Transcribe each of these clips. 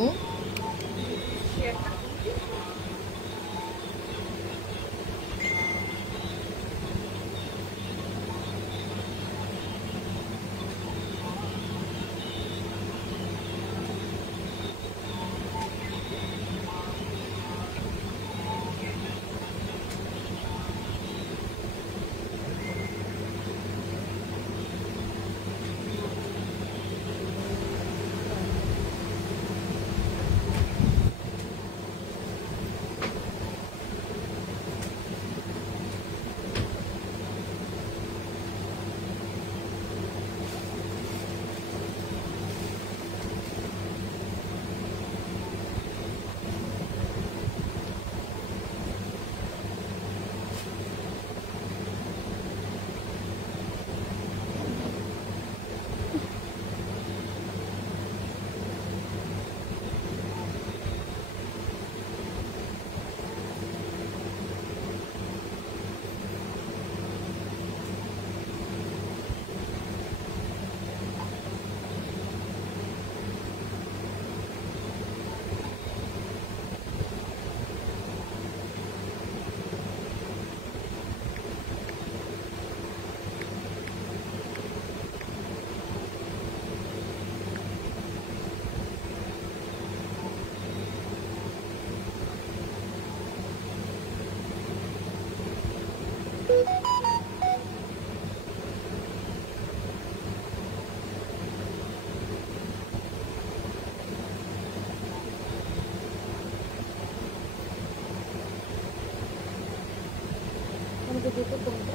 응? আমাকে যেতে কোনটা?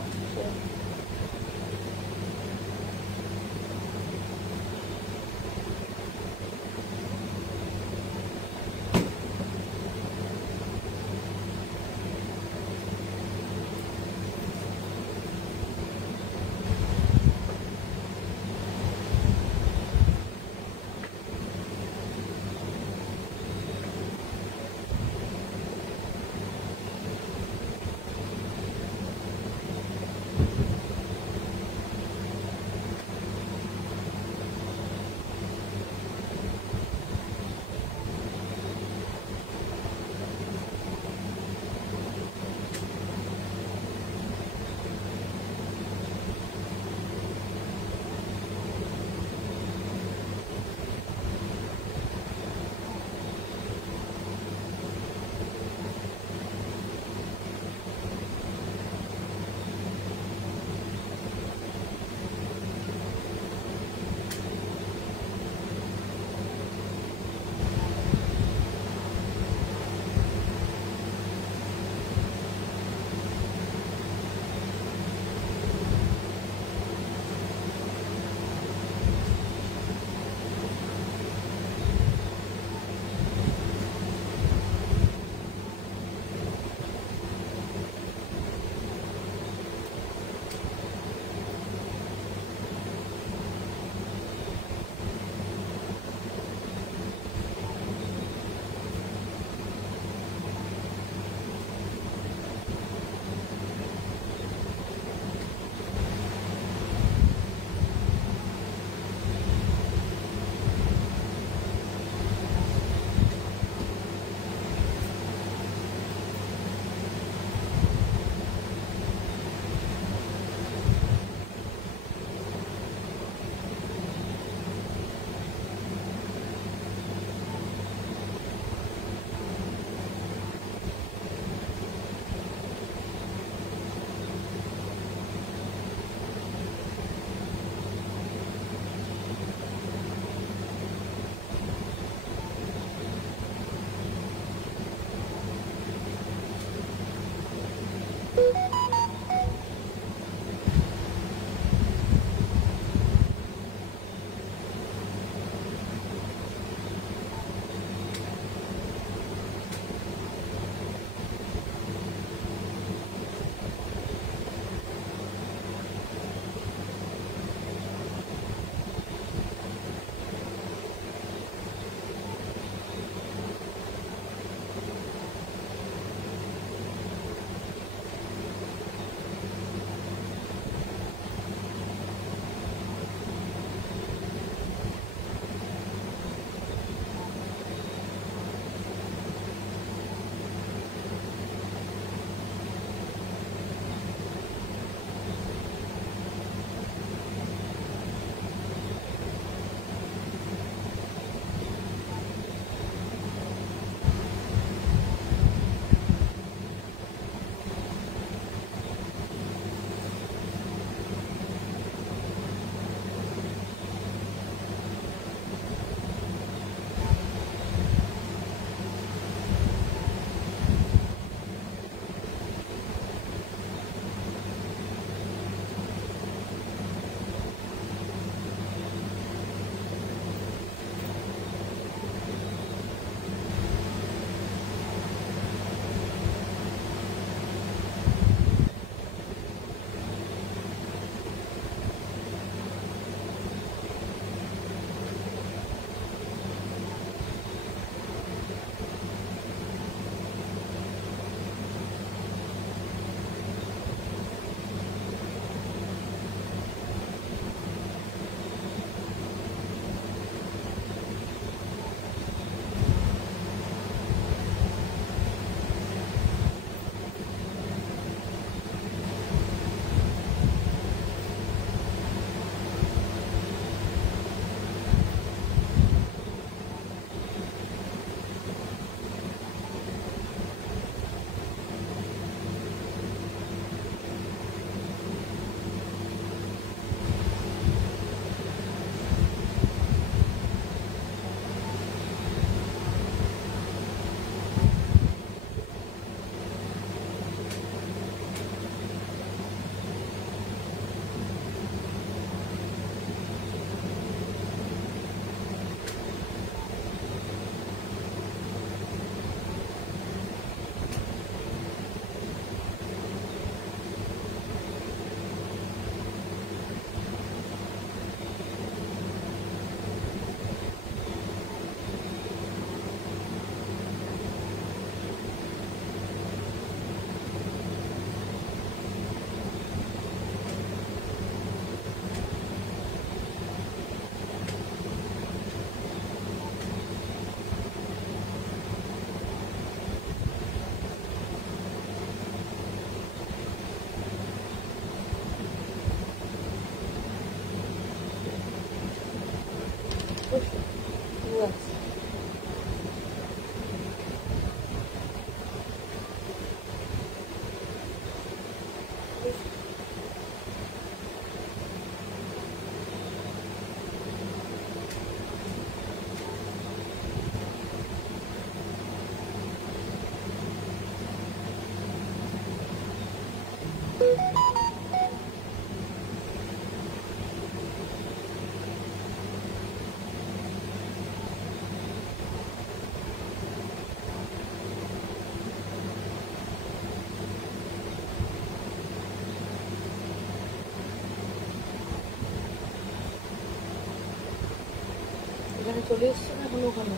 চলে এসছে না এখন ওখানে?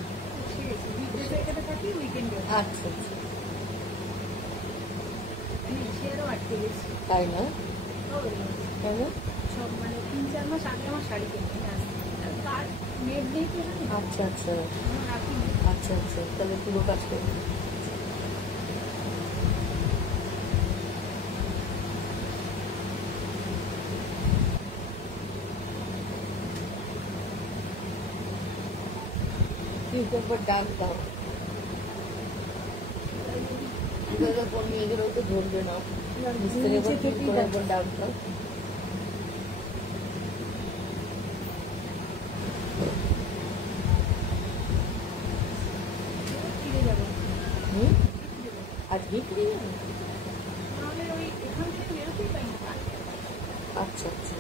এখানে থাকি উইকেন্ডে। আচ্ছা আচ্ছা, আমি এসে আরও আটকে গেছি। তাই না? কেন? সব মানে 3-4 মাস আগে আমার শাড়ি কিনতে আসছে, কার মেড নেই তো এখানে। আচ্ছা আচ্ছা আমার রাখিনি। আচ্ছা আচ্ছা, তাহলে পুরো কাজ করবো। কিন্তু একবার ডাক দাও, নিয়ে গেলেও তো ধরবে না। মিস্ত্রি একবার ঠিক করে একবার ডাক দাও। ফিরে যাবো। হুম, আজ বিক্রি যাবে? নাহলে ওই এখান থেকে বেরোতেই পাই না। আচ্ছা আচ্ছা,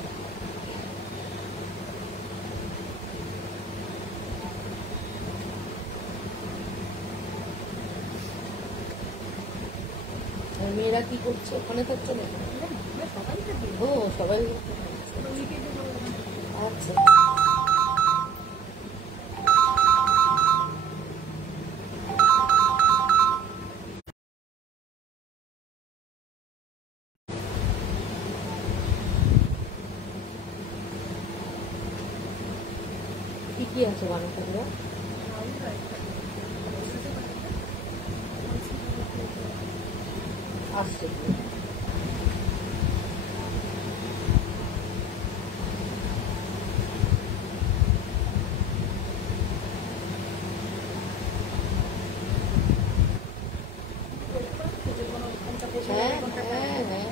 আর মেয়েরা কি করছে? ওখানে থাকছে না? সবাই থাকে। ও সবাই। উইকেন্ডে যাবো ওখানে। আচ্ছা, কি কি আছে বানাতে? আসছে হ্যাঁ হ্যাঁ হ্যাঁ,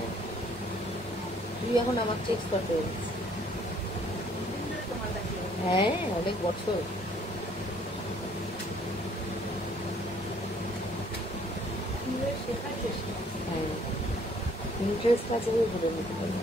তুই এখন আমার চেক করতে পারিস। হ্যাঁ, অনেক বছর। হ্যাঁ, ইন্টারেস্ট আছে বলে বলে নিতে পারি।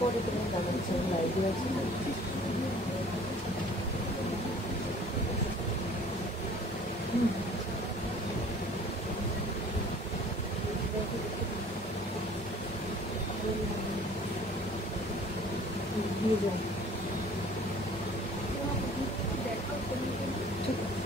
পরে তোমার জানাচ্ছি, লাইভে আছে না? দিয়ে যাও। ঠিক আছে।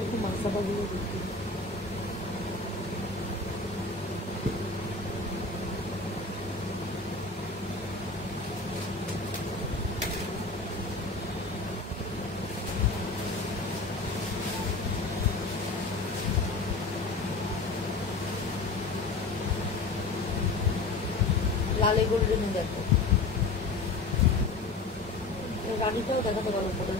একটু মশলাগুলো দিচ্ছি। লালে গোল্ডেনে দেখো, রানীটাও দেখাতে ভালো করে।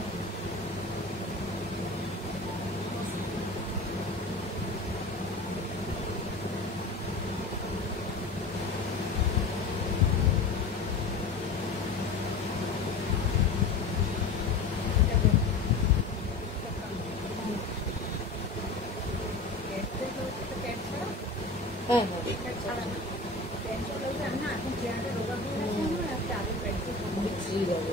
হ্যাঁ হ্যাঁ বিক্রি যাবে।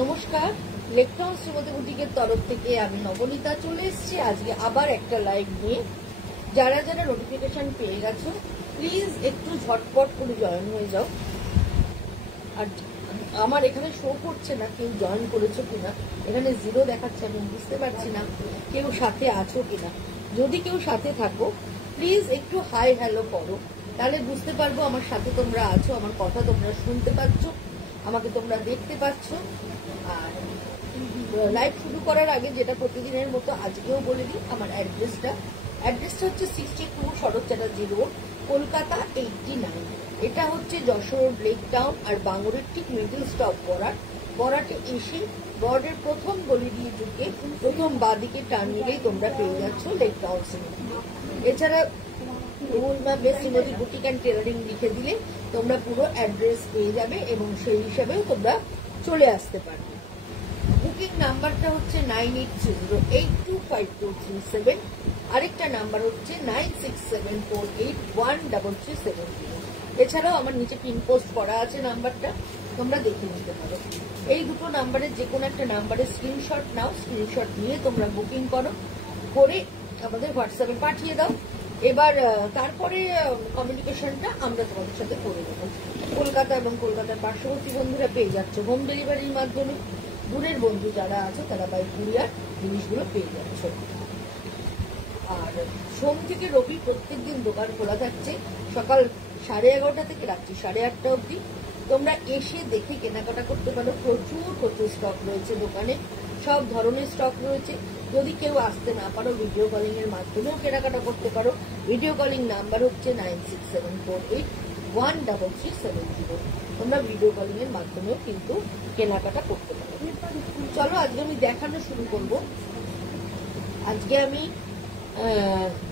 নমস্কার, লেকটাউন শ্রীমতী বুটিকের তরফ থেকে আমি নবনীতা চলে এসেছি আজকে আবার একটা লাইভ নিয়ে। যারা যারা নোটিফিকেশন পেয়ে গেছো প্লিজ একটু ঝটপট করে জয়েন হয়ে যাও। আর আমার এখানে শো করছে না কেউ জয়েন করেছো কিনা, এখানে 0 দেখাচ্ছে, আমি বুঝতে পারছি না কেউ সাথে আছো কিনা। যদি কেউ সাথে থাকো প্লিজ একটু হাই হ্যালো করো, তাহলে বুঝতে পারবো আমার সাথে তোমরা আছো, আমার কথা তোমরা শুনতে পাচ্ছ, আমাকে তোমরা দেখতে পাচ্ছ। আর লাইভ শুরু করার আগে যেটা প্রতিদিনের মতো আজকেও বলে দিই, আমার অ্যাড্রেসটা হচ্ছে 62 শরৎ চ্যাটার্জি রোড, কলকাতা 89। এটা হচ্ছে যশোর লেকটাউন আর বাঙুরের ঠিক মিডল স্টপ বরাটে এসে বর্ডের প্রথম গলি দিয়ে ঢুকে প্রথম বাঁদিকে টার্ন নিলেই তোমরা পেয়ে যাচ্ছ লেকটাউন সিনেমা। এছাড়া গুগল ম্যাপে শ্রীমতী বুটিক অ্যান্ড টেলারিং লিখে দিলে তোমরা পুরো অ্যাড্রেস পেয়ে যাবে এবং সেই হিসাবেও তোমরা চলে আসতে পারবে। বুকিং নাম্বারটা হচ্ছে 9830825237, আরেকটা নাম্বার হচ্ছে 9674813370। এছাড়াও আমার নিচে পিন পোস্ট করা আছে নাম্বারটা, তোমরা দেখে নিতে পারো। এই দুটো নাম্বারের যে কোনো একটা নাম্বারে স্ক্রিনশট নাও, স্ক্রিনশট নিয়ে তোমরা বুকিং করো, করে আমাদের হোয়াটসঅ্যাপে পাঠিয়ে দাও। এবার তারপরে কমিউনিকেশনটা আমরা তোমাদের সাথে করে দেবো। কলকাতা এবং কলকাতার পার্শ্ববর্তী বন্ধুরা পেয়ে যাচ্ছে হোম ডেলিভারির মাধ্যমে, দূরের বন্ধু যারা আছে তারা বাই কুরিয়ার জিনিসগুলো পেয়ে যাচ্ছে। আর সোম থেকে রবি প্রত্যেকদিন দোকান খোলা থাকছে সকাল 11:30 থেকে রাত্রি 8:30 অবধি। তোমরা এসে দেখে কেনাকাটা করতে পারো, প্রচুর স্টক রয়েছে দোকানে, সব ধরনের স্টক রয়েছে। যদি কেউ আসতে না পারো ভিডিও কলিং এর মাধ্যমেও কেনাকাটা করতে পারো। ভিডিও কলিং নাম্বার হচ্ছে 9674813370। তোমরা ভিডিও কলিং এর মাধ্যমেও কিন্তু কেনাকাটা করতে পারো। চলো আজকে আমি দেখানো শুরু করব। আজকে আমি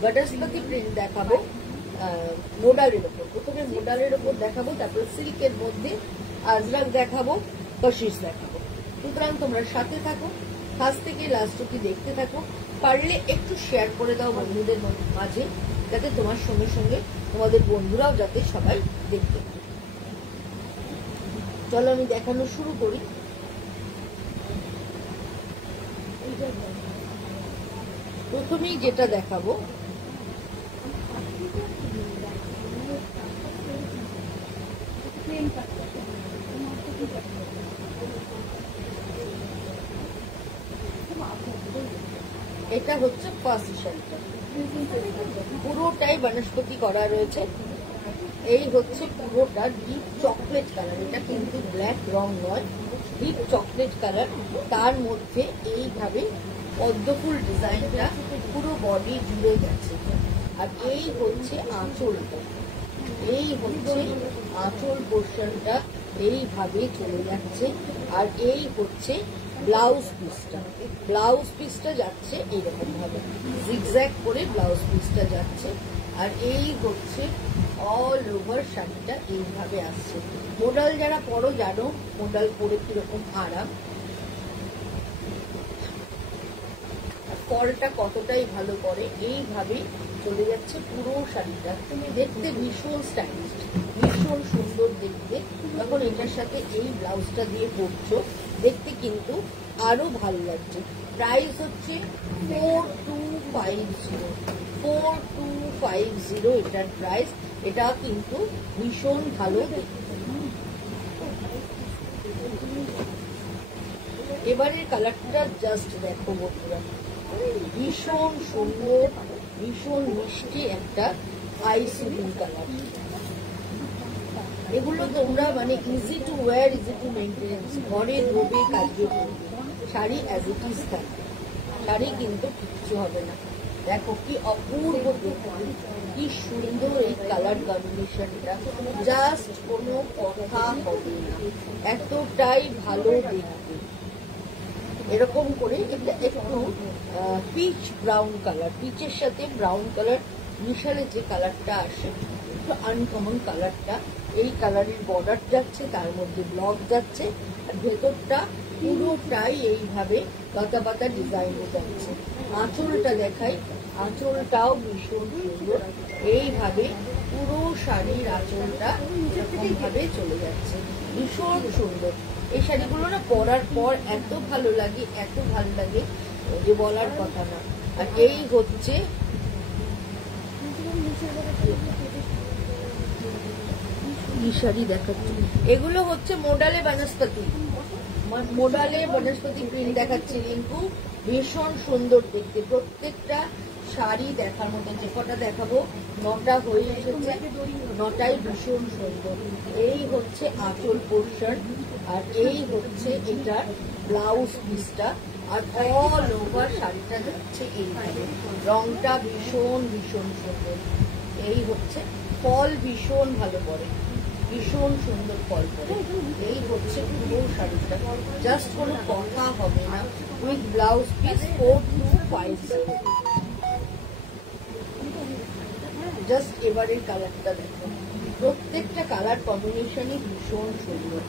বাটারস্কচি প্রিন্ট দেখাবো মোডালের ওপর। প্রথমে মোডালের ওপর দেখাবো, তারপর সিল্কের মধ্যে আজরাক দেখাবো, কশিস দেখাবো। সুতরাং তোমরা সাথে থাকো, ফার্স্ট থেকে লাস্ট অব্দি দেখতে থাকো। পারলে একটু শেয়ার করে দাও বন্ধুদের মাঝে, যাতে তোমার সঙ্গে সঙ্গে তোমাদের বন্ধুরাও যাতে সবাই দেখতে পারে। চলো আমি দেখানো শুরু করি। প্রথমেই যেটা দেখাবো এটা হচ্ছে ফার্স্ট শাড়িটা, পুরোটাই বনস্পতি করা রয়েছে। এই হচ্ছে পুরোটা ডিপ চকলেট কালার, এটা কিন্তু ব্ল্যাক রং নয়, ডিপ চকলেট কালার। তার মধ্যে এইভাবে পদ্মফুল ডিজাইনটা পুরো বডি জুড়ে গেছে। আর এই হচ্ছে আঁচলটা, এই হচ্ছে আঁচল পোর্শনটা এইভাবে চলে যাচ্ছে। আর এই হচ্ছে ব্লাউজ পিসটা যাচ্ছে এইরকম ভাবে জিগজ্যাগ করে ব্লাউজ পিসটা যাচ্ছে। আর এই হচ্ছে অল ওভার শাড়িটা এইভাবে আসছে। মোডাল যারা পরো জানো মোডাল পরে কিরকম আরাম, কলটা কতটাই ভালো করে। এইভাবে চলে যাচ্ছে পুরো শাড়িটা, তুমি দেখতে ভীষণ স্টাইলিশ। ভীষণ সুন্দর দেখতে। তখন এটার সাথে এই ব্লাউজটা দিয়ে পরছো, দেখতে কিন্তু আরো ভালো লাগছে। প্রাইস হচ্ছে 4250, 4250 এটার প্রাইস। এটা কিন্তু ভীষণ ভালো দেখতে। এবারের কালারটা জাস্ট দেখো বন্ধুরা, ভীষণ সুন্দর, ভীষণ মিষ্টি একটা আইস গ্রিন কালার। এগুলো তোমরা মানে easy to wear, easy to maintenance, ঘরে রোদে কাজে করবে, শাড়ি অ্যাজ ইট ইজ থাকবে, শাড়ি কিন্তু কিচ্ছু হবে না। দেখো কি অপূর্ব দেখতে, কি সুন্দর এই কালার কম্বিনেশনটা, জাস্ট কোনো কথা হবে না, এতটাই ভালো দেখতে। এরকম করে এটা একটু পিচ ব্রাউন কালার, পিচের সাথে ব্রাউন কালার মিশালে যে কালারটা আসে, একটু আনকমন কালারটা। এই কালারের বর্ডার যাচ্ছে, তার মধ্যে ব্লক যাচ্ছে, আর ভেতরটা পুরোটাই এইভাবে পাতা পাতা ডিজাইনে যাচ্ছে। আঁচলটা দেখাই, আঁচলটাও ভীষণ সুন্দর, এইভাবে পুরো শাড়ির আঁচলটা এরকম ভাবে চলে যাচ্ছে, ভীষণ সুন্দর। এই শাড়িগুলো না পরার পর এত ভালো লাগে, এত ভালো লাগে যে বলার কথা না। আর এই হচ্ছে শাড়ি দেখাচ্ছি, এগুলো হচ্ছে মোডালে বনস্পতি, মোডালে বনস্পতি প্রিন্ট দেখাচ্ছি রিঙ্কু, ভীষণ সুন্দর দেখতে। প্রত্যেকটা শাড়ি দেখার মতো, যে কটা দেখাবো 9টা হয়ে এসেছে, 9টাই ভীষণ সুন্দর। এই হচ্ছে আঁচল পোর্শন, আর এই হচ্ছে এটার ব্লাউজ পিসটা, আর অল ওভার শাড়িটা যাচ্ছে এইভাবে। রংটা ভীষণ ভীষণ সুন্দর। এই হচ্ছে ফল ভীষণ ভালো পড়ে, ভীষণ সুন্দর ফল পড়ে। এই হচ্ছে পুরো শাড়িটা, জাস্ট কোনো কথা হবে না, উইথ ব্লাউজ পিস 4250। জাস্ট এবারের কালারটা দেখো, প্রত্যেকটা কালার কম্বিনেশনই ভীষণ সুন্দর।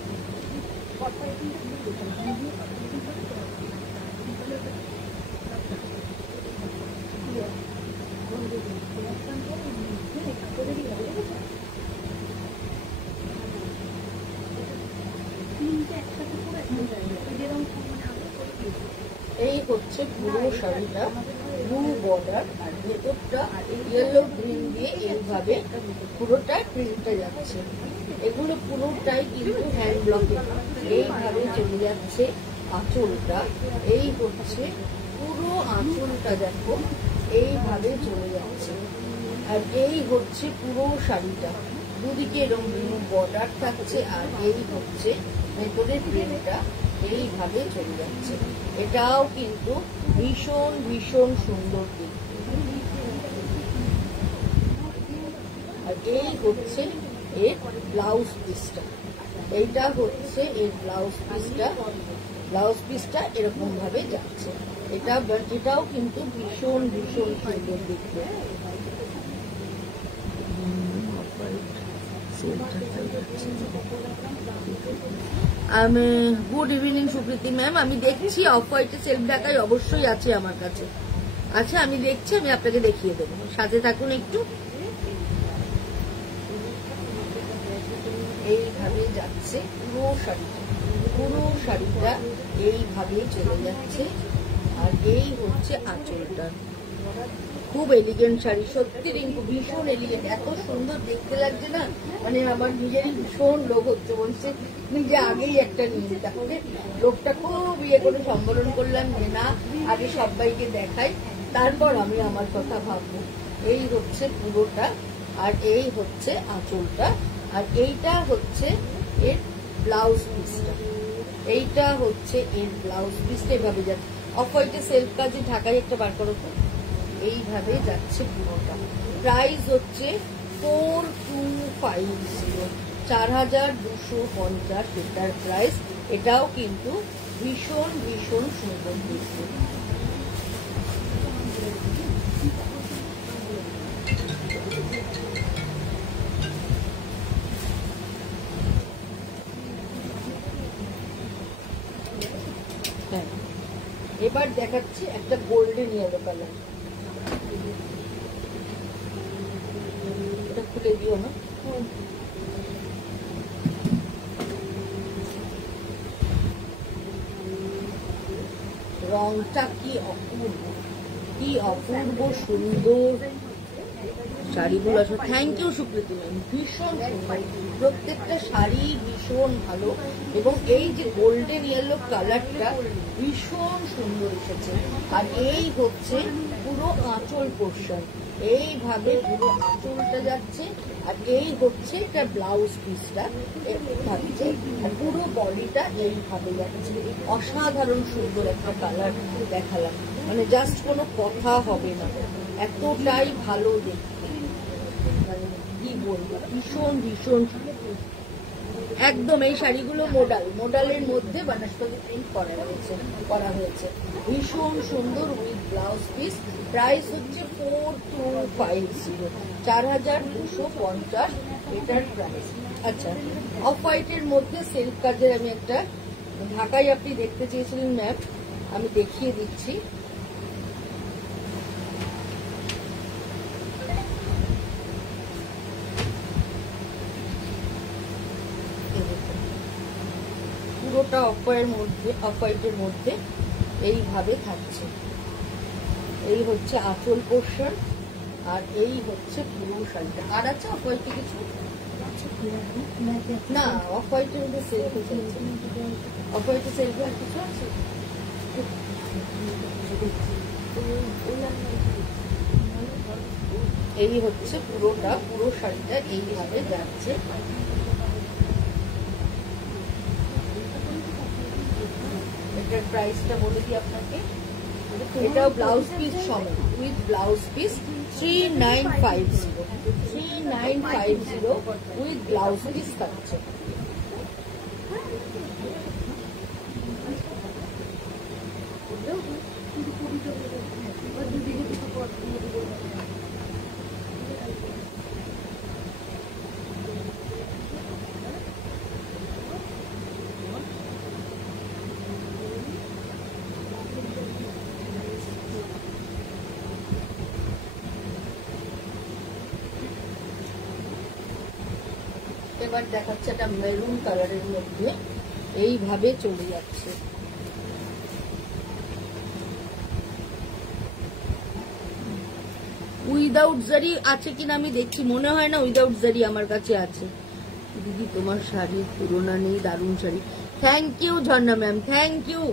এই হচ্ছে পুরো শাড়িটা, ব্লু বর্ডার, আর ভেতরটা ইয়েলো গ্রিন দিয়ে এইভাবে পুরোটা প্রিন্টটা যাচ্ছে। এগুলো পুরোটাই কিন্তু হ্যান্ড ব্লকে এইভাবে চলে যাচ্ছে আঁচলটা। এই হচ্ছে পুরো আঁচলটা দেখো, এইভাবে চলে যাচ্ছে। আর এই হচ্ছে পুরো শাড়িটা, দুদিকে এরকম ব্লু বর্ডার থাকছে, আর এই হচ্ছে ভেতরের প্রিন্টটা এইভাবে চলে যাচ্ছে। এটাও কিন্তু ভীষণ ভীষণ সুন্দর দেখতে। আর এই হচ্ছে এর ব্লাউজ পিসটা, এইটা হচ্ছে এর ব্লাউজ পিসটা, ব্লাউজ পিসটা এরকম ভাবে যাচ্ছে। এটাও কিন্তু ভীষণ ভীষণ সুন্দর দেখতে। গুড ইভিনিং সুপ্রীতি ম্যাম, আমি দেখছি অফ হোয়াইটে সেলফ ঢাকায় অবশ্যই আছে আমার কাছে, আচ্ছা আমি দেখছি, আমি আপনাকে দেখিয়ে দেবো, সাথে থাকুন একটু। এইভাবে যাচ্ছে পুরো শাড়িটা, পুরো শাড়িটা এইভাবে চলে যাচ্ছে। আর এই হচ্ছে আঁচলটা, খুব এলিগেন্ট শাড়ি, সত্যি রিঙ্কু ভীষণ এলিগেন্ট, এত সুন্দর দেখতে লাগছে না, মানে আমার নিজেরই ভীষণ লোভ হচ্ছে, বলছে নিজে আগেই একটা নিয়ে, তাহলে লোকটা খুব ইয়ে করে সম্বরণ করলাম যে না আগে সবাইকে দেখাই, তারপর আমি আমার কথা ভাববো। এই হচ্ছে পুরোটা, আর এই হচ্ছে আঁচলটা, আর এইটা হচ্ছে এর ব্লাউজ পিসটা, এইটা হচ্ছে এর ব্লাউজ পিসটা। এভাবে যাচ্ছে অফ হোয়াইটে সেলফ কাজে ঢাকায় একটা বার করো তো, এইভাবে যাচ্ছে পুরোটা। প্রাইস হচ্ছে 4250, 4250 এটার প্রাইস। এটাও কিন্তু ভীষণ ভীষণ সুন্দর দেখতে। এবার দেখাচ্ছি একটা গোল্ডেন ইয়েলো কালার, এটা খুলে দিও না, রংটা কি অপূর্ব সুন্দর শাড়িগুলো আছে। থ্যাংক ইউ সুপ্রীতি ম্যাম, ভীষণ সুন্দর প্রত্যেকটা শাড়ি, ভীষণ ভালো। এবং এই যে গোল্ডেন ইয়েলো কালারটা ভীষণ সুন্দর এসেছে। আর এই হচ্ছে পুরো আঁচল পোর্শন, এইভাবে পুরো আঁচলটা যাচ্ছে। আর এই হচ্ছে একটা ব্লাউজ পিসটা থাকছে, আর পুরো বডিটা এইভাবে যাচ্ছে। অসাধারণ সুন্দর একটা কালার দেখালাম, মানে জাস্ট কোনো কথা হবে না, এতটাই ভালো দেখতে, মানে কি বলবো, ভীষণ ভীষণ একদম। এই শাড়িগুলো মোডালের মধ্যে বনস্পতি প্রিন্ট করা হয়েছে, ভীষণ সুন্দর উইথ ব্লাউজ পিস। প্রাইস হচ্ছে 4250, 4250 এটার প্রাইস। আচ্ছা, অফ হোয়াইটের মধ্যে সিল্ক কাজের আমি একটা ঢাকাই আপনি দেখতে চেয়েছিলেন ম্যাম, আমি দেখিয়ে দিচ্ছি। পুরোটা অফ হোয়াইটের মধ্যে এইভাবে থাকছে। এই হচ্ছে আঁচল পোর্শন, আর এই হচ্ছে পুরো শাড়িটা। আর আছে অফ হোয়াইটে কিছু না, অফ হোয়াইটের মধ্যে সেলফ হচ্ছে, অফ হোয়াইটে সেলফ আর কিছু আছে। এই হচ্ছে পুরো শাড়িটা এইভাবে যাচ্ছে। এটার প্রাইসটা বলে দিই আপনাকে, এটাও ব্লাউজ পিস সমেত with blouse piece 3950 with blouse piece থাকছে। এবার দেখাচ্ছে একটা মেরুন কালারের মধ্যে, এইভাবে চলে যাচ্ছে। উইদাউট জারি আছে কিনা আমি দেখছি, মনে হয় না উইদাউট জারি আমার কাছে আছে। দিদি তোমার শাড়ির তুলনা নেই, দারুণ sari. Thank you Jharna ma'am, thank you.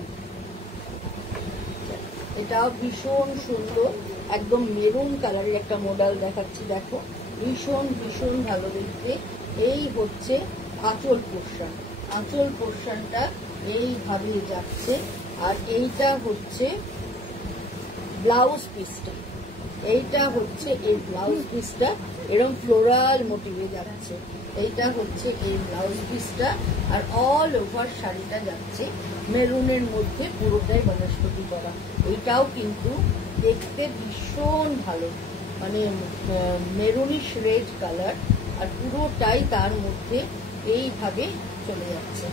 এটাও ভীষণ সুন্দর, একদম মেরুন কালারের একটা মডেল দেখাচ্ছি, দেখো ভীষণ ভীষণ ভালো দেখতে। এই হচ্ছে আঁচল পোর্শন, আঁচল পোর্শনটা এইভাবে যাচ্ছে। আর এইটা হচ্ছে ব্লাউজ পিসটা, এইটা হচ্ছে এই ব্লাউজ পিসটা এরকম ফ্লোরাল মোটিভে যাচ্ছে। এইটা হচ্ছে এই ব্লাউজ পিসটা, আর অল ওভার শাড়িটা যাচ্ছে মেরুনের মধ্যে, পুরোটাই বনস্পতি করা। এটাও কিন্তু দেখতে ভীষণ ভালো, মানে মেরুনিশ রেড কালার, আর পুরোটাই তার মধ্যে এইভাবে চলে যাচ্ছে।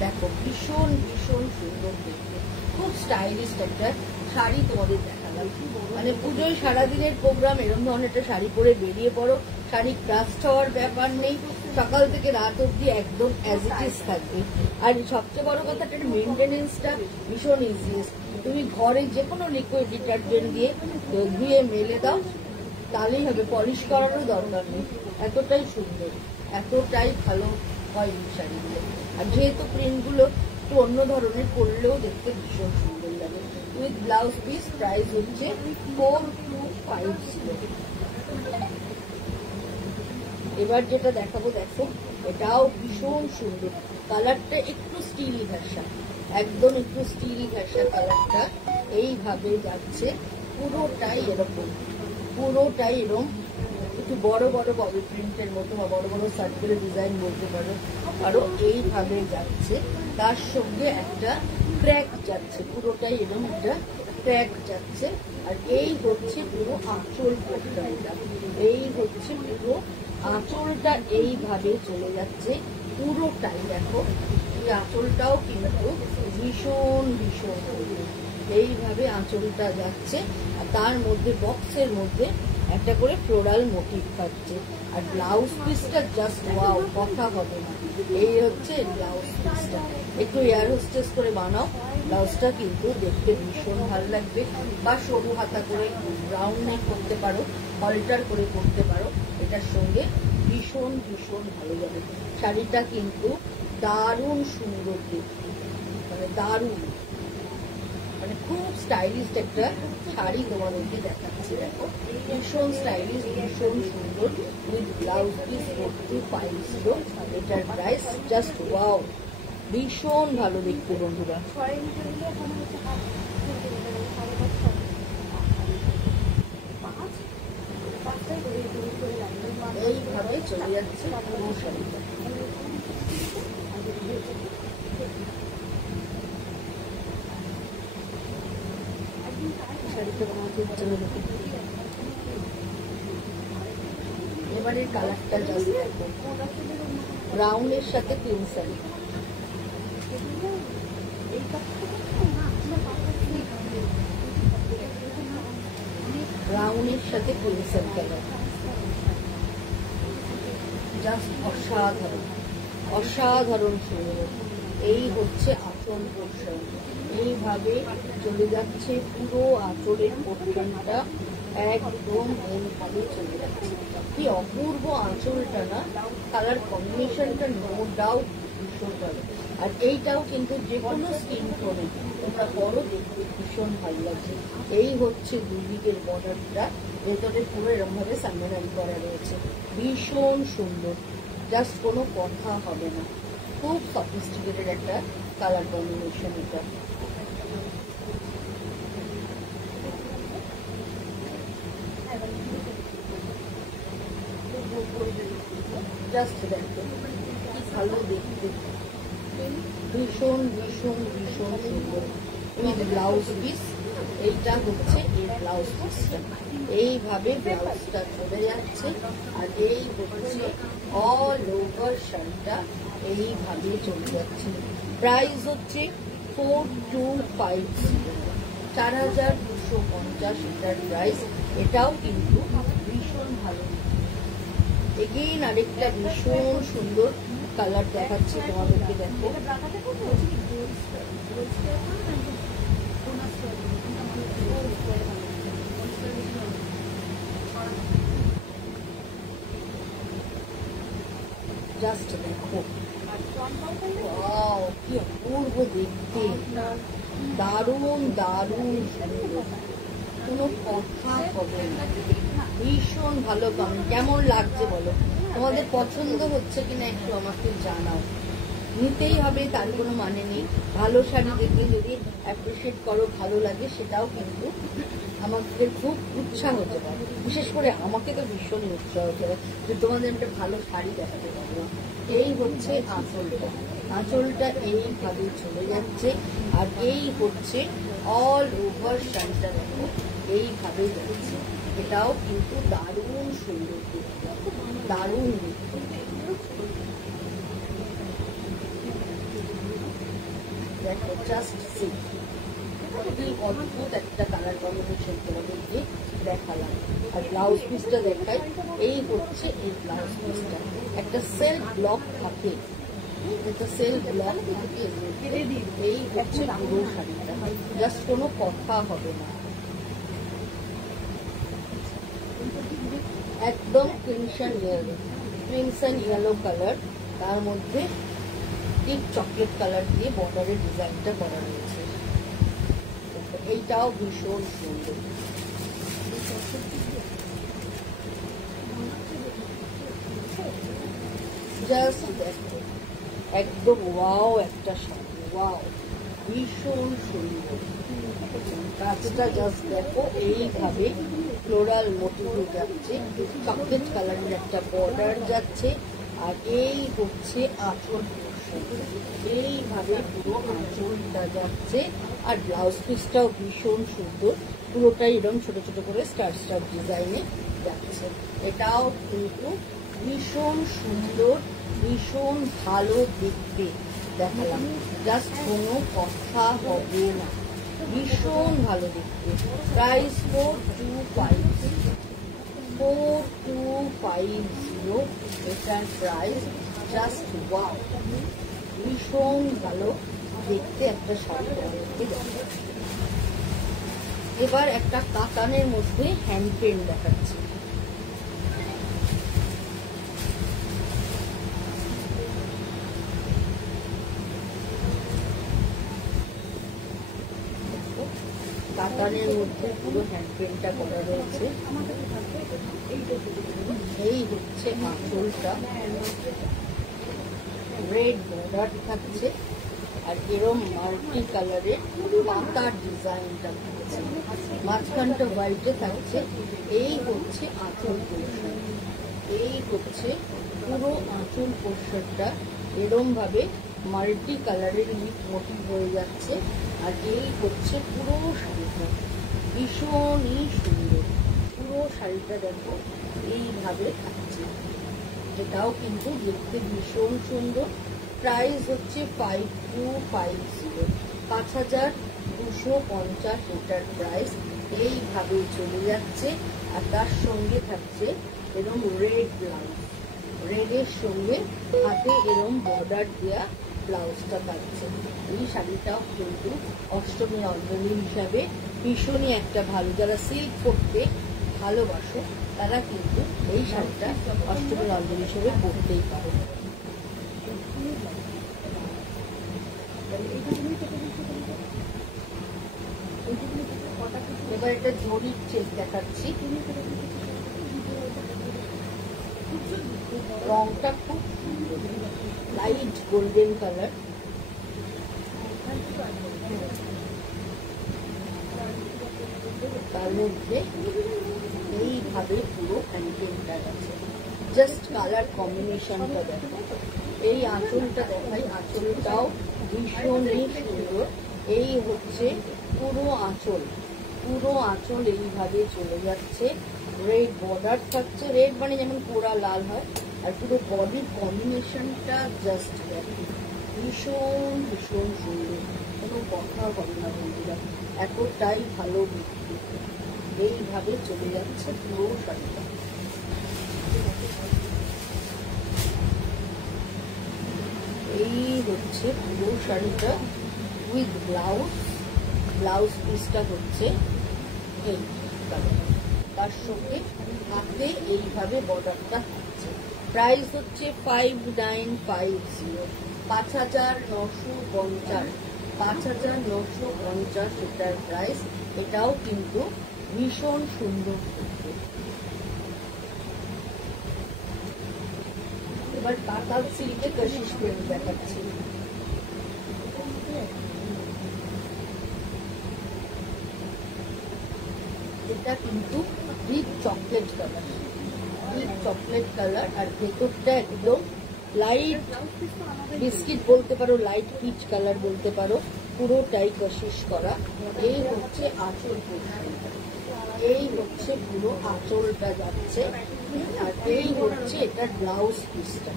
দেখো ভীষণ ভীষণ সুন্দর দেখতে, খুব স্টাইলিশ একটা শাড়ি তোমাদের দেখালাম। মানে পুজোয় সারাদিনের প্রোগ্রাম, এরকম ধরনের একটা শাড়ি পরে বেরিয়ে পড়ো, শাড়ি ক্রাস্ট হওয়ার ব্যাপার নেই, সকাল থেকে রাত অব্দি একদম অ্যাজ ইট ইজ থাকবে। আর সবচেয়ে বড় কথা, এটার মেনটেনেন্সটা ভীষণ ইজিয়েস্ট। তুমি ঘরে যে কোনো লিকুইড ডিটারজেন্ট দিয়ে ধুয়ে মেলে দাও, তাহলেই হবে, পলিশ করারও দরকার নেই। এতটাই সুন্দর, এতটাই ভালো হয় এই শাড়িগুলো। আর যেহেতু প্রিন্টগুলো একটু অন্য ধরনের, করলেও দেখতে ভীষণ সুন্দর লাগে। উইথ ব্লাউজ পিস প্রাইস হচ্ছে 4250। এবার যেটা দেখাবো, দেখো এটাও ভীষণ সুন্দর, কালারটা একটু স্টিলি ঘাসা, একদম একটু স্টিলি ঘাসা কালারটা এইভাবে যাচ্ছে। পুরোটাই এরকম একটু বড় বড় ববি প্রিন্টের মতো, বা বড় বড় সার্কেল ডিজাইন বলতে পারো, আরো এইভাবে যাচ্ছে। তার সঙ্গে একটা ক্র্যাক যাচ্ছে, পুরোটাই এরকম একটা ক্র্যাক যাচ্ছে। আর এই হচ্ছে পুরো আঁচল পোর্শনটা, এই হচ্ছে পুরো আঁচলটা এইভাবে চলে যাচ্ছে পুরোটাই। দেখো এই আঁচলটাও কিন্তু ভীষণ ভীষণ এইভাবে আঁচলটা যাচ্ছে। আর তার মধ্যে বক্সের মধ্যে একটা করে ফ্লোরাল মোটিভ থাকছে। আর ব্লাউজ পিসটা জাস্ট ওয়াও, কথা হবে না। এই হচ্ছে ব্লাউজ পিসটা, একটু এয়ার হোস্টেস করে বানাও, ব্লাউজটা কিন্তু দেখতে ভীষণ ভালো লাগবে। বা সরু হাতা করে রাউন্ড নেক করতে পারো, অল্টার করে করতে পারো, এটার সঙ্গে ভীষণ ভীষণ ভালো যাবে। শাড়িটা কিন্তু দারুণ সুন্দর দেখতে, মানে দারুণ, মানে খুব স্টাইলিশ একটা শাড়ি তোমাদেরকে দেখাচ্ছি। দেখো ভীষণ স্টাইলিশ, ভীষণ সুন্দর, উইথ ব্লাউজ পিস ভর্তি পাইলস। এটার প্রাইস জাস্ট ওয়াও, ভীষণ ভালো দেখতে বন্ধুরা। এইভাবে চলে যাচ্ছে পুরো শাড়িটা। এবারে কালারটা জাস্ট দেখো, ব্রাউনের সাথে ক্রিমসন, ব্রাউনের সাথে ক্রিমসন কালার, জাস্ট অসাধারণ, অসাধারণ সুন্দর। এই হচ্ছে আঁচল পোর্শন, এইভাবে চলে যাচ্ছে পুরো আঁচলের পোর্শনটা, একদম এইভাবে চলে যাচ্ছে। কি অপূর্ব আঁচলটা না, কালার কম্বিনেশনটা নো ডাউট ভীষণ ভালো। আর এইটাও কিন্তু যে কোনো স্কিন টোনে তোমরা পরো, দেখতে ভীষণ ভালো লাগছে। এই হচ্ছে দুদিকের বর্ডারটা, ভেতরে পুরো এরকমভাবে সামনারি করা রয়েছে, ভীষণ সুন্দর, জাস্ট কোনো কথা হবে না। খুব সফিস্টিকেটেড একটা কালার কম্বিনেশন এটা। জাস্ট দেখো কি ভালো দেখতে, ভীষণ ভীষণ ভীষণ সুন্দর, উইথ ব্লাউজ পিস। এইটা হচ্ছে এই ব্লাউজ পিসটা, এইভাবে ব্লাউজটা চলে যাচ্ছে। আর এই হচ্ছে অল ওভার শাড়িটা, এইভাবে চলে যাচ্ছে। প্রাইস হচ্ছে 4250, 4250 এটার প্রাইস। এটাও কিন্তু ভীষণ ভালো। এগেইন আরেকটা ভীষণ সুন্দর কালার দেখাচ্ছি তোমাদেরকে, দেখো জাস্ট দেখো, ওয়াও কি অপূর্ব দেখতে, দারুণ দারুণ সুন্দর, কোনো কথা হবে না। ভীষণ ভালো কমেন্ট, কেমন লাগছে বলো, তোমাদের পছন্দ হচ্ছে কিনা একটু আমাকে জানাও। নিতেই হবে তার কোনো মানে নেই, ভালো শাড়ি দেখে যদি অ্যাপ্রিসিয়েট করো, ভালো লাগে, সেটাও কিন্তু আমাকে খুব উৎসাহ হতে পারে। বিশেষ করে আমাকে তো ভীষণই উৎসাহ হতে পারে যে তোমাদের একটা ভালো শাড়ি দেখাতে পারবো। এই হচ্ছে আঁচলটা, আঁচলটা এইভাবে চলে যাচ্ছে। আর এই হচ্ছে অল ওভার শাড়িটা, দেখো এইভাবে যাচ্ছে। এটাও কিন্তু দারুণ সুন্দর দেখতে, দারুণ দেখতে। দেখো জাস্ট সি, খুবই অদ্ভুত একটা কালার কম্বিনেশন তোমাদেরকে দেখালাম। আর ব্লাউজ পিসটা দেখাই, এই হচ্ছে এই ব্লাউজ পিসটা, একটা সেলফ ব্লক থাকে, একটা সেলফ ব্লক থাকে। এই হচ্ছে পুরো শাড়িটা, জাস্ট কোনো কথা হবে না। একদম ক্রিমসন ইয়েলো কালার, তার মধ্যে ডিপ চকলেট কালার দিয়ে বর্ডারের ডিজাইনটা করা রয়েছে। এইটাও ভীষণ সুন্দর, জাস্ট দেখো একদম ওয়াও একটা শাড়ি, ওয়াও ভীষণ সুন্দর। কাজটা জাস্ট দেখো, এইভাবে ফ্লোরাল মোটিভ যাচ্ছে, চকলেট কালারের একটা বর্ডার যাচ্ছে। আর এই হচ্ছে আঁচল পোর্শন, এইভাবে পুরো আঁচলটা যাচ্ছে। আর ব্লাউজ পিসটাও ভীষণ সুন্দর, পুরোটাই এরকম ছোট ছোট করে স্টার স্টার ডিজাইনে যাচ্ছে। এটাও কিন্তু ভীষণ সুন্দর, ভীষণ ভালো দেখতে দেখালাম, জাস্ট কোনো কথা হবে না, ভীষণ ভালো দেখতে। প্রাইস 4250। 4250 এটার প্রাইস। জাস্ট ওয়াও, ভীষণ ভালো দেখতে একটা শাড়ি। এবার একটা কাতানের মধ্যে হ্যান্ড পেন্ট দেখাচ্ছি। কাতানের মধ্যে পুরো হ্যান্ড পেন্টটা করা রয়েছে। এই হচ্ছে আঁচলটা, রেড বর্ডার থাকছে আর এরম মাল্টি কালারের পাতার ডিজাইনটা থাকছে, মাঝখানটা হোয়াইটে থাকছে। এই হচ্ছে আঁচল পোর্শন, এই হচ্ছে পুরো আঁচল পোর্শনটা এরম ভাবে মাল্টি কালারের মোটিভ হয়ে যাচ্ছে। আর এই হচ্ছে পুরো শাড়িটা, ভীষণই সুন্দর। পুরো শাড়িটা দেখো এইভাবে থাকছে, এটাও কিন্তু দেখতে ভীষণ সুন্দর। প্রাইস হচ্ছে 5250, 5250 এটার প্রাইস। এইভাবে চলে যাচ্ছে। আর তার সঙ্গে থাকছে এরকম রেড ব্লাউজ, রেডের সঙ্গে হাতে এরকম বর্ডার দেওয়া ব্লাউজটা থাকছে। এই শাড়িটাও কিন্তু অষ্টমীর অঞ্জলি হিসাবে ভীষণই একটা ভালো। যারা সিল্ক পরতে ভালোবাসো তারা কিন্তু এই শাড়িটা অষ্টমীর অঞ্জলি হিসেবে পরতেই পারো। এবার একটা জরির চেক দেখাচ্ছি। রংটা খুব লাইট গোল্ডেন কালার। তার মধ্যে এইভাবে পুরো হ্যান্ডপেন্টটা আছে। জাস্ট কালার কম্বিনেশনটা দেখো। এই আঁচলটা দেখাই, আঁচলটাও ভীষণই সুন্দর। এই হচ্ছে পুরো আঁচল, পুরো আঁচল এইভাবে চলে যাচ্ছে। রেড বর্ডার থাকছে, রেড মানে যেমন পোড়া লাল হয়। আর পুরো বডির কম্বিনেশনটা জাস্ট দেখো, ভীষণ ভীষণ সুন্দর, কোনো কথা হবে না বন্ধুরা, এতটাই ভালো দেখতে। এইভাবে চলে যাচ্ছে পুরো শাড়িটা। এই হচ্ছে পুরো শাড়িটা উইথ ব্লাউজ। ব্লাউজ পিসটা হচ্ছে এই কালার, তার সঙ্গে হাতে এইভাবে বর্ডারটা থাকছে। প্রাইস হচ্ছে 5950, 5950, 5950 এটার প্রাইস। এটাও কিন্তু ভীষণ সুন্দর দেখতে। এবার কাতাল সিল্কে কশিশ প্রিন্ট দেখাচ্ছি। এটা কিন্তু deep chocolate colour, deep chocolate colour. আর ভেতরটা একদম লাইট বিস্কিট বলতে পারো, লাইট পিচ কালার বলতে পারো, পুরোটাই কশিশ করা। এই হচ্ছে আঁচল পোর্শনটা, এই হচ্ছে পুরো আঁচলটা যাচ্ছে। আর এই হচ্ছে এটা ব্লাউজ পিসটা,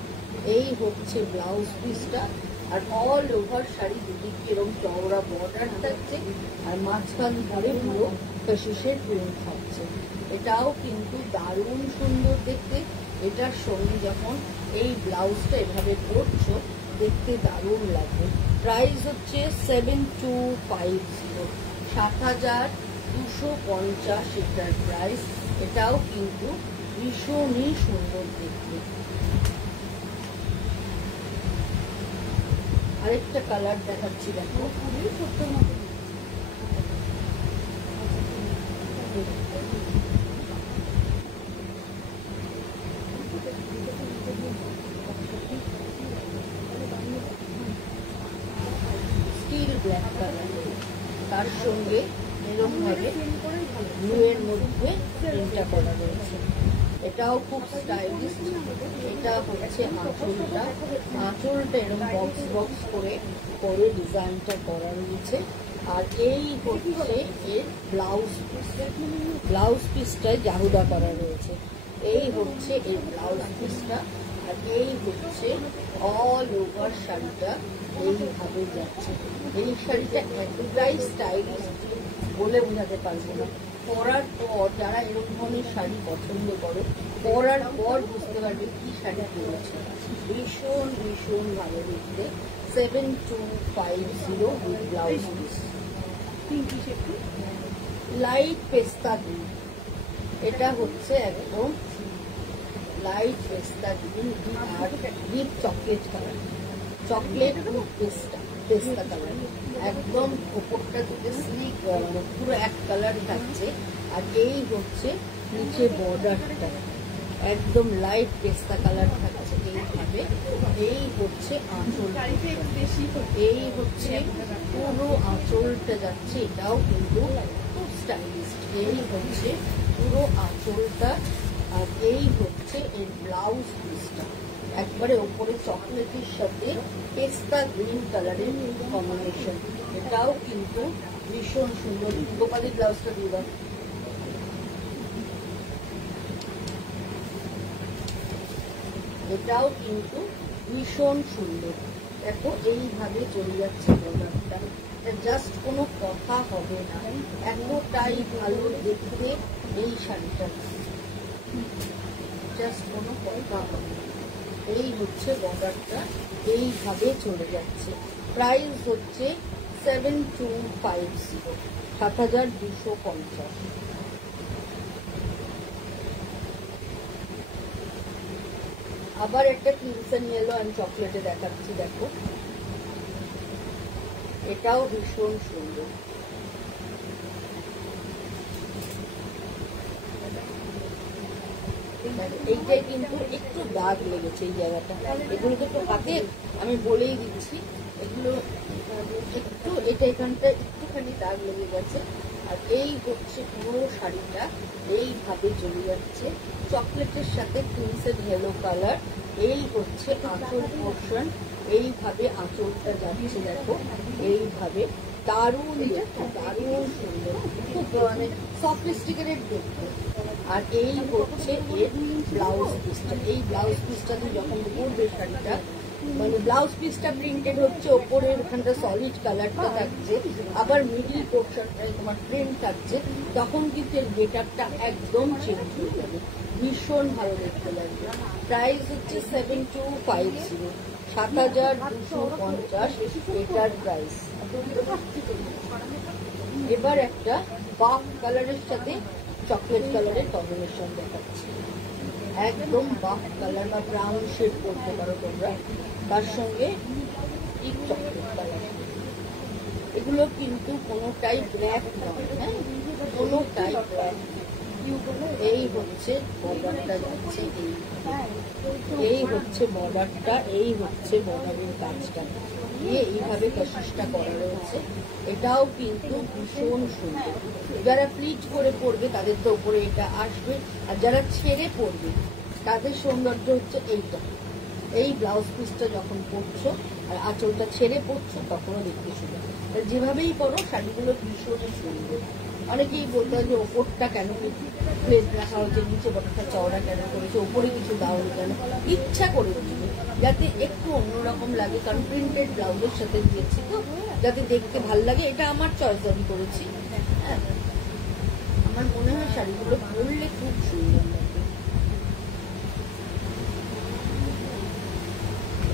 এই হচ্ছে ব্লাউজ পিসটা। আর অল ওভার শাড়ি দুদিকে এরকম চওড়া বর্ডার থাকছে আর মাঝখান ধরে পুরো কশিশের প্রিন্ট থাকছে। এটাও কিন্তু দারুণ সুন্দর দেখতে। এটার সঙ্গে যখন এই ব্লাউজটা এভাবে পরছো দেখতে দারুণ লাগবে। প্রাইস হচ্ছে 7250, 7250 এটার প্রাইস। এটাও কিন্তু ভীষণই সুন্দর দেখতে। আরেকটা কালার দেখাচ্ছি দেখো, স্টিল ব্ল্যাক কালার, তার সঙ্গে এরকম ভাবে ব্লু এর মধ্যে প্রিন্টটা করা রয়েছে। এটাও খুব স্টাইলিশ। এটা হচ্ছে আঁচলটা, আঁচলটা এরকম বক্স বক্স করে করে ডিজাইনটা করা রয়েছে। আর এই হচ্ছে এর ব্লাউজ পিস, ব্লাউজ পিসটায় জাহুদা করা রয়েছে। এই হচ্ছে এর ব্লাউজ পিসটা। আর এই হচ্ছে অল ওভার শাড়িটা এইভাবে যাচ্ছে। এই শাড়িটা এতটাই স্টাইলিশ বলে বোঝাতে পারবো না, পরার পর যারা এরকম ধরনের শাড়ি পছন্দ করো, পরার পর বুঝতে পারবে কি শাড়ি পরেছে। ভীষণ ভীষণ ভালো দেখতে। 7250 উইথ ব্লাউজ পিস। লাইট পেস্তা গ্রিন, এটা হচ্ছে একদম লাইট পেস্তা গ্রিন আর ডিপ চকলেট কালার, চকলেট পেস্তা কালার, একদম ওপরটা থেকে স্লিক পুরো এক কালার থাকছে। আর এই হচ্ছে নিচে বর্ডারটা একদম লাইট পেস্তা কালার থাকছে এইভাবে। এই হচ্ছে আঁচল, এই হচ্ছে পুরো আঁচলটা যাচ্ছে, এটাও কিন্তু খুব স্টাইলিশ। এই হচ্ছে পুরো আঁচলটা আর এই হচ্ছে এর ব্লাউজ পিসটা, একবারে ওপরে চকলেটের সাথে পেস্তা গ্রিন কালারের কম্বিনেশন, এটাও কিন্তু ভীষণ সুন্দর। গোপালের ব্লাউজটা দিয়ে দাও। এটাও কিন্তু ভীষণ সুন্দর। দেখো এইভাবে চলে যাচ্ছে বর্ডারটা, জাস্ট কোনো কথা হবে না, এতটাই ভালো দেখতে এই শাড়িটা, জাস্ট কোনো কথা হবে না। এই হচ্ছে বর্ডারটা, এইভাবে চলে যাচ্ছে। প্রাইস হচ্ছে 7250, 7250। আবার একটা ক্রিমসন ইয়েলো অ্যান্ড চকলেটে দেখাচ্ছি, দেখো এটাও ভীষণ সুন্দর। এইটাই কিন্তু একটু দাগ লেগেছে এই জায়গাটা, এগুলো তো একটু হাতে আমি বলেই দিচ্ছি, এগুলো একটু এটা এখানটা একটুখানি দাগ লেগে গেছে। আর এই হচ্ছে পুরো শাড়িটা এইভাবে চলে যাচ্ছে চকলেটের সাথে ক্রিমসন ইয়েলো কালার। এই হচ্ছে আঁচল পোর্শন, এইভাবে আঁচলটা যাচ্ছে, দেখো এইভাবে দারুণ দেখতে, দারুণ সুন্দর, খুব মানে সফিস্টিকেটেড দেখতে। আর এই হচ্ছে এর ব্লাউজ পিসটা, এই ব্লাউজ পিসটা তুমি যখন পরবে শাড়িটা, মানে ব্লাউজ পিসটা প্রিন্টেড হচ্ছে, ওপরের ওখানটা সলিড কালারটা থাকছে, আবার মিডিল পোর্শনটায় তোমার প্রিন্ট থাকছে, তখন কিন্তু এর গেটআপটা একদম চেঞ্জ হয়ে যাবে, ভীষণ ভালো দেখতে লাগবে। প্রাইস হচ্ছে 7250, 7250 এটার প্রাইস। এবার একটা বাফ কালারের সাথে চকলেট কালারের কম্বিনেশন দেখাচ্ছি, একদম বাফ কালার বা ব্রাউন শেড করতে পারো তোমরা, তার সঙ্গে ডিপ চকলেট কালার। এগুলো কিন্তু কোনোটাই ব্ল্যাক নয়, হ্যাঁ কোনোটাই ব্ল্যাক। এই হচ্ছে বর্ডারটা যাচ্ছে, এই হচ্ছে বর্ডারটা, এই হচ্ছে বর্ডারের কাজটা দিয়ে এইভাবে কশিসটা করা রয়েছে, এটাও কিন্তু ভীষণ সুন্দর। যারা প্লিট করে পরবে তাদের তো উপরে এটা আসবে, আর যারা ছেড়ে পরবে তাদের সৌন্দর্য হচ্ছে এইটা, এই ব্লাউজ পিসটা যখন পরছো আর আঁচলটা ছেড়ে পরছো তখনও দেখতে সুন্দর। যেভাবেই পরো শাড়িগুলো ভীষণ সুন্দর। অনেকেই বলতে হয় যে ওপরটা কেন প্লেট রাখা হয়েছে, নিচে বটটা চওড়া কেন করেছে, ওপরে কিছু দাওনি কেন, ইচ্ছা করে দিবে যাতে একটু অন্যরকম লাগে, কারণ প্রিন্টেড ব্লাউজের সাথে দিয়েছি তো যাতে দেখতে ভালো লাগে, এটা আমার চয়েস আমি করেছি। হ্যাঁ আমার মনে হয় শাড়িগুলো পরলে খুব সুন্দর লাগবে।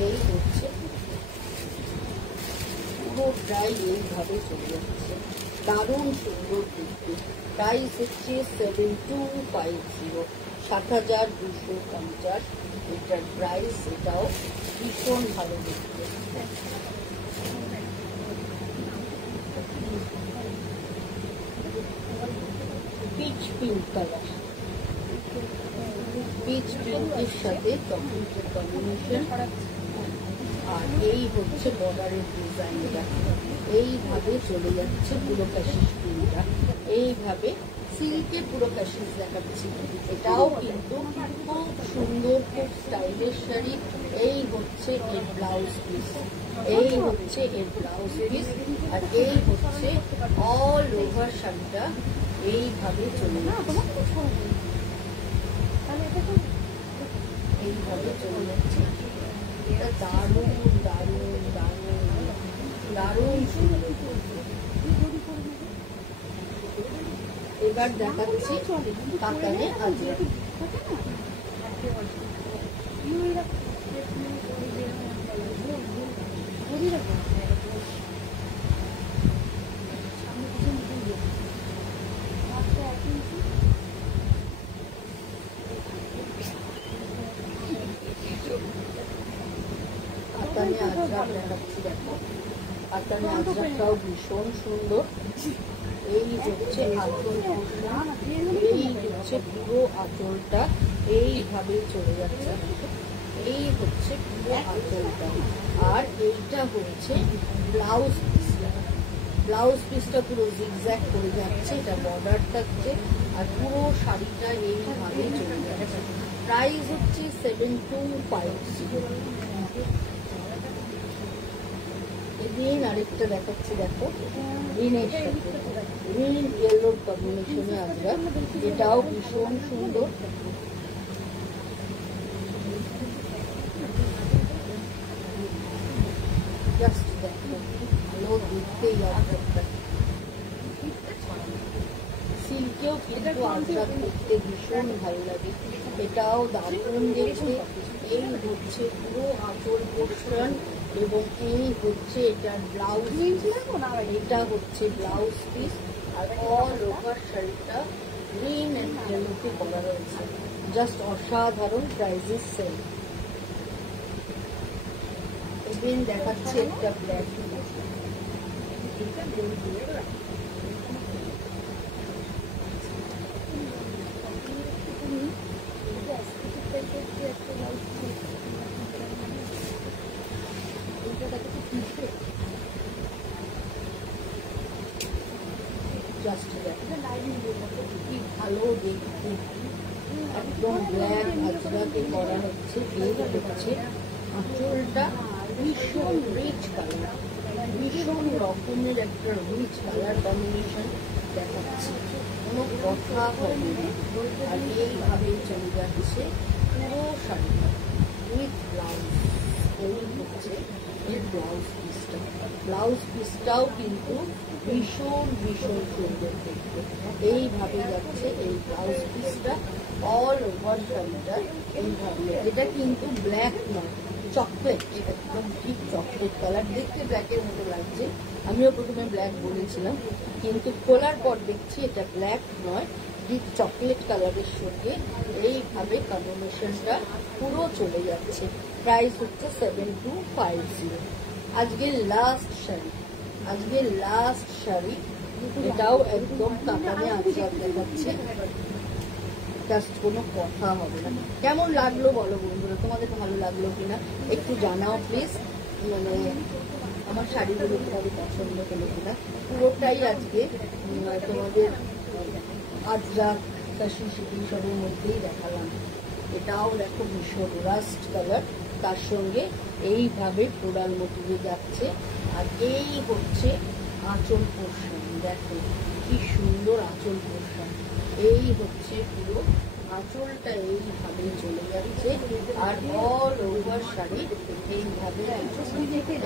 এই হচ্ছে পুরোটাই এইভাবে চলে যাচ্ছে, দারুণ সুন্দর দেখতে। প্রাইস হচ্ছে 7250, 7250 এটার প্রাইস। এটাও ভীষণ ভালো দেখতে, পিচ পিঙ্ক কালার, পিচ পিঙ্কের সাথে চকলেটের কম্বিনেশন। আর এই হচ্ছে বর্ডারের ডিজাইনটা, এইভাবে চলে যাচ্ছে পুরো কাশিস প্রিন্টটা, এইভাবে সিল্কের পুরো কাশিস দেখাচ্ছি, এটাও কিন্তু খুব সুন্দর, খুব স্টাইলিশ শাড়ি। এই হচ্ছে এর ব্লাউজ পিস, এই হচ্ছে এর ব্লাউজ পিস, আর এই হচ্ছে অল ওভার শাড়িটা এইভাবে চলে যাচ্ছে, এইভাবে চলে যাচ্ছে। এটা দারুণ দারুণ দারুণ দারুণ সুন্দর। এবার দেখাচ্ছি কাতানে আজরাক। কাতানে আজরাক দেখাচ্ছি, দেখো কাতানে আজরাকটাও ভীষণ সুন্দর। এই হচ্ছে আঁচল, এই হচ্ছে পুরো আঁচলটা এইভাবে চলে যাচ্ছে, এই হচ্ছে পুরো আঁচলটা। আর এইটা হচ্ছে ব্লাউজ পিসটা, ব্লাউজ পিসটা পুরো জিগজ্যাগ করে যাচ্ছে, এটা বর্ডার থাকছে আর পুরো শাড়িটা এইভাবে চলে যাচ্ছে। প্রাইস হচ্ছে 7250। এদিন আরেকটা দেখাচ্ছি, দেখো গ্রিনের সাথে গ্রিন ইয়েলোর কম্বিনেশনে আজরাক, এটাও ভীষণ সুন্দর। জাস্ট দেখো ভালো দেখতে আজরাকটা, সিল্কেও কিন্তু আজরাক দেখতে ভীষণ ভালো লাগে, এটাও দারুণ দেখতে। এই হচ্ছে পুরো আঁচল পোর্শন এবং এই হচ্ছে এটার ব্লাউজ, এটা হচ্ছে ব্লাউজ পিস। আর অল ওভার শাড়িটা গ্রিন অ্যান্ড ইয়েলোতে করা রয়েছে, জাস্ট অসাধারণ। Prices same. এদিন দেখাচ্ছে একটা ব্ল্যাক, জাস্ট কি ভালো দেখতে, একদম ব্ল্যাক আজরাকে করা হচ্ছে। এই হচ্ছে আঁচলটা ভীষণ রিচ কালার, ভীষণ রকমের একটা রিচ কালার কম্বিনেশন দেখাচ্ছে, কোনো কথা হবে না। আর এইভাবে চলে যাচ্ছে পুরো শাড়িটা উইথ ব্লাউজ। এই হচ্ছে এর ব্লাউজ পিসটা, ব্লাউজ পিসটাও কিন্তু ভীষণ ভীষণ সুন্দর দেখতে। এইভাবে যাচ্ছে এই ব্লাউজ পিসটা অল ওভার শাড়িটা এইভাবে। এটা কিন্তু ব্ল্যাক নয়, চকলেট, একদম ঠিক চকলেট কালার, দেখতে ব্ল্যাকের মতো লাগছে। আমিও প্রথমে ব্ল্যাক বলেছিলাম, কিন্তু খোলার পর দেখছি এটা ব্ল্যাক নয়, ডিপ চকলেট কালারের সঙ্গে এইভাবে কম্বিনেশনটা পুরো চলে যাচ্ছে। প্রাইস হচ্ছে 7250। আজকের লাস্ট শাড়ি, আজকের লাস্ট শাড়ি, এটাও একদম কাতানে আজরাক দেখাচ্ছে, জাস্ট কোনো কথা হবে না। কেমন লাগলো বলো বন্ধুরা, তোমাদের ভালো লাগলো কিনা একটু জানাও প্লিজ। মানে আমার শাড়িগুলো তোমাদের পছন্দ হলো কিনা। পুরোটাই আজকে তোমাদের আজরাক কাশি শিখি সবের মধ্যেই দেখালাম। এটাও দেখো ভীষণ রাস্ট কালার, তার সঙ্গে এইভাবে ফ্লোরাল মোটিভে যাচ্ছে। আর এই হচ্ছে আঁচল পোর্শন, দেখো কি সুন্দর আঁচল পোর্শন। এই হচ্ছে পুরো আঁচলটা এইভাবে চলে যাচ্ছে আর অল ওভার শাড়ি এইভাবে।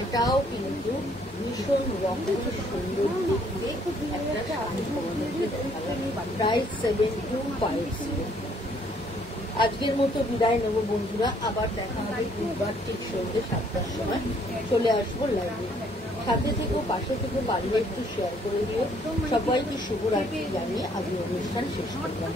এটাও কিন্তু ভীষণ রকমের সুন্দর দেখতে একটা শাড়ি তোমাদেরকে দেখালাম। প্রাইস 7250। আজকের মতো বিদায় নেব বন্ধুরা, আবার দেখা হবে বুধবার ঠিক সন্ধ্যে 7টার সময় চলে আসবো লাইভে। সাথে থেকে পাশে থেকে পারলে একটু শেয়ার করে দিও। সবাইকে শুভরাত্রি জানিয়ে আজকের অনুষ্ঠান শেষ করলাম।